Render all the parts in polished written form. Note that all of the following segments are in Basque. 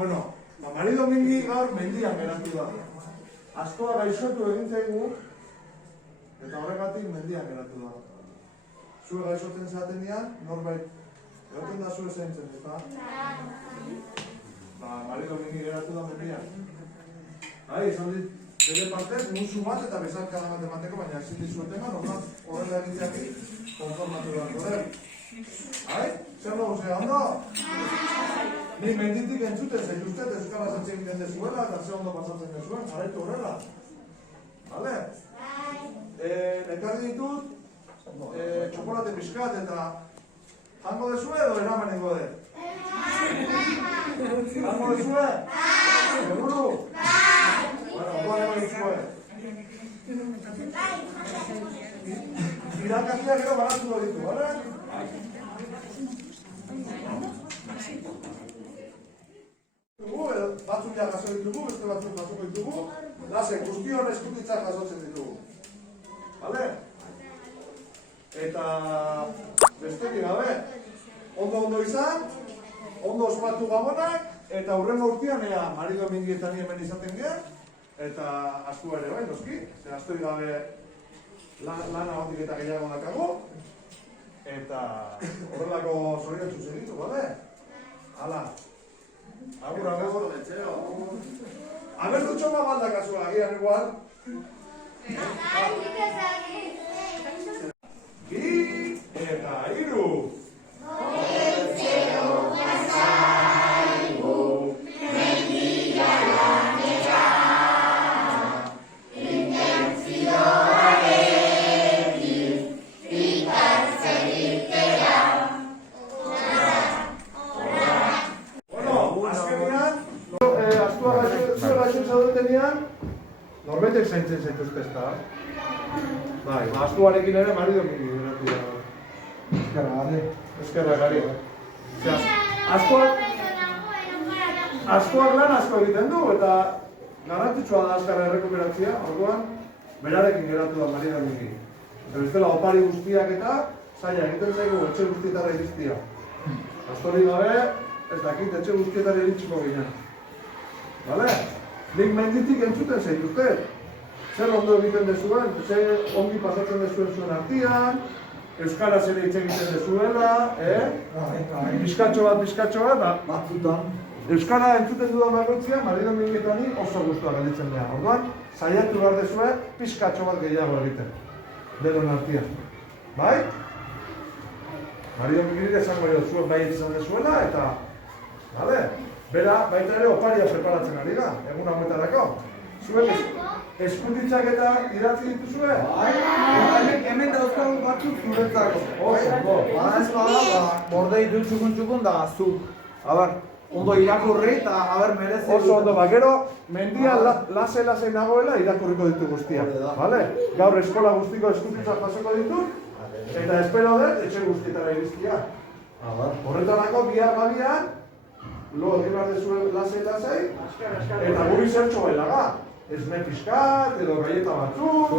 Bueno, marido mingi gaur mendian geratu da. Askoa gaixotu egin zaigu, eta horregatik mendian geratu da. Zue gaixotzen zatenean, norbait, egoten da zue zaintzen, ezta? Marido mingi geratu da mendian. Izan dit, bere partez, musu bat eta bezarkada bat emateko, baina ezin dizuetema, normal, horrela egiteaki, konformatu beharko den. Zer dugu ze, ondo? Ni menditik entzuten zaituztet euskaraz etxe egiten dezuela eta ze ondo pasatzen dezuen, jarraitu horrela. Bale? Ekarri ditut, txokolate pixkat eta jango dezue edo eramanengo de? Jango dezue? Seguru? Bueno, ogoan ego dizue. Irakakiak ero baratuko ditu, bale? Batzuk ja jaso ditugu, beste batzuk jasoko ditugu, lasek guztion eskutitzak jasotzen ditugu. Bale? Eta besterik gabe, ondo izan, ondo ospatu gabonak, eta hurrengo urtean ea marido mingietan hemen izaten gea, eta astu ere bai, noski, zer astoi gabe lana hondik eta gehiago dakago, eta horrelako zoriontzu segitu, bale? Hala. Agur, agur. Aber dutxo mamaldak azua, agian igual. Bi eta iru. Norbetek zaintzen zaituzte ezta? Bai, astuarekin ere marido mingi geratu da. Eskerra gari. Askoak lan asko egiten du eta garrantzitsua da azkarra errekuperatzea, orduan berarekin geratu da marido mingi. Eta bestela opari guztiak eta zaila egiten zaigu etxe guztietara iriztia. Astorik gabe, ez dakit etxe guztietara iritsiko ginen. Bale? Nik menditik entzuten zaituzte. Zer ondo egiten dezuen, zer ongi pasatzen dezuen zuen artian, euskaraz ere hitz egiten dezuela, bizkatxo bat, batzutan. Euskara entzuten dudan bakoitzean, marido mingietani oso gustua gelditzen dira. Orduan, saiatu behar dezue, bizkatxo bat gehiago egiten. Denon artian. Bai? Marido mingirik esango zuen bai izan dezuela, eta... Bale? Bera, baita ere oparia preparatzen ari da, egun hauetarako. Zuek eskutitzak eta idatzi dituzue? Hemen dauzkagun batzuk zuretzako. Oso, ez bada, bordei dut txukun da zuk. Ondo irakurri eta merezi dut. Oso ondo, gero mendian lase nagoela irakurriko ditu guztiak. Gaur eskola guztiko eskutitzak pasoko ditut, eta espero dut etxe guztietara iriztia. Horretarako bihar gabian, lo egin behar dezuen lasei, eta guri zertxo bailaga. Esne pixkat, edo galleta batzuk,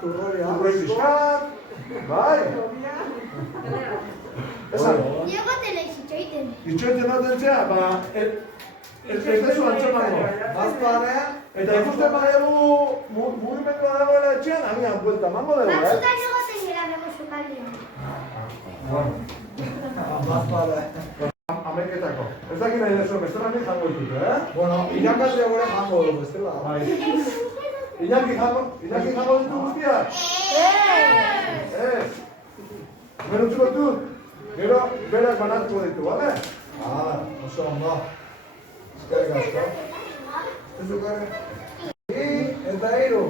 turroi pixkat, bai? Esan? Diego teneiz itxoiten. Itxoiten daten zea, ez dezu antzemango. Eta ikusten badegu mugimendua dagoela etxean, agian buelta mango dugu, Batzutan egoten gara bego sukaldean. Ameketako. Ez dakit nahi dezu, besteranik jango ditut, Bueno, irakasle gore jango dugu, bestela. Iñaki jango ditu guztiak? Ez! Hemen utziko dut, gero berak banatuko ditu, bale? Oso ondo. Eskerrik asko. Ez dukarri. Bi eta hiru.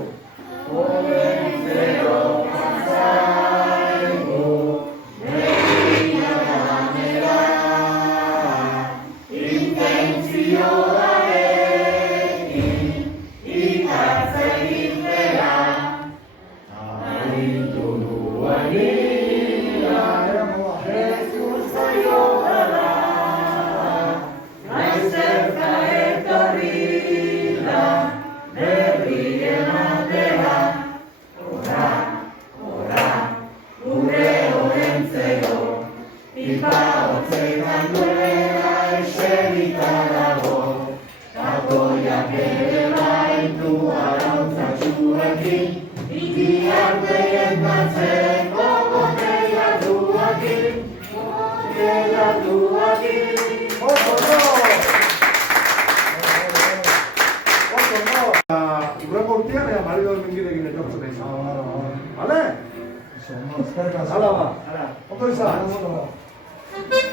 Urrengo urtean, ea marido mengirekin etortzen nahi izan. Bale? Eskerrik asko. Hala ba. Ondo izan. Ondo.